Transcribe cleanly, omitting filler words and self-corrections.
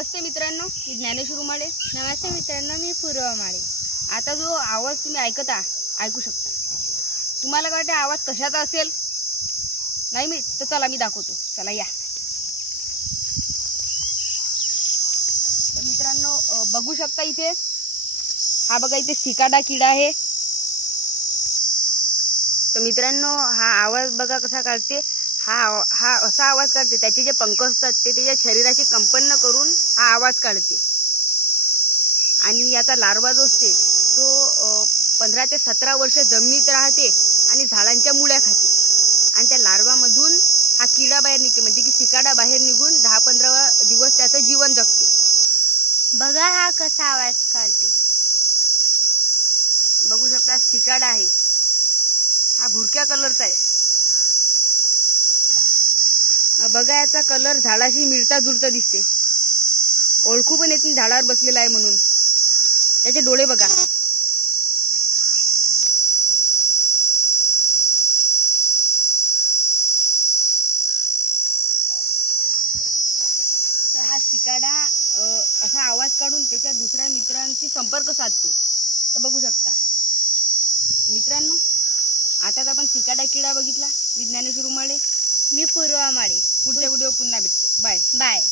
नमस्ते मित्रांनो, मी ज्ञानेश्वर उमाळे. नमस्ते मित्रांनो, मी पूर्वा माळे. आता जो आवाज तुम्ही ऐकू शकता. तुम्हाला काय वाटतं आवाज कशाचा असेल? नाही मी तर चला मी दाखवतो. चला या. तर मित्रांनो बघू शकता इथे हा बघा इथे सिकाडा किडा आहे. तर मित्रांनो हा आवाज बघा कसा काढते. हा असा आवाज काढते. त्याचे जे पंख असतात ते त्याच्या शरीराची कंपन करून हा आवाज काढते. आणि याचा लार्वा जो असते तो 15 ते 17 वर्ष जमिनीत राहते आणि झाडांच्या मुळ्या खाते. आणि त्या लार्वामधून हा किडा बाहेर निघते, म्हणजे की सिकाडा बाहेर निघून 10-15 दिवस त्याचं जीवन जगते. बघा हा कसा आवाज काढते. बघू शकता सिकाडा आहे. हा भुरक्या कलरचा आहे. बघा याचा कलर झाडाशी मिळता जुळता दिसते. ओळखू पण येत नाही झाडावर बसलेला आहे म्हणून. त्याचे डोळे बघा. तर हा सिकाडा असा आवाज काढून त्याच्या दुसऱ्या मित्रांशी संपर्क साधतो. तर बघू शकता मित्रांनो, आता आपण सिकाडा किडा बघितला. मी ज्ञानेश्वर उमाळे. मी पूर्वा माळे. पुढच्या व्हिडिओ पुन्हा भेटतो. Bye bye.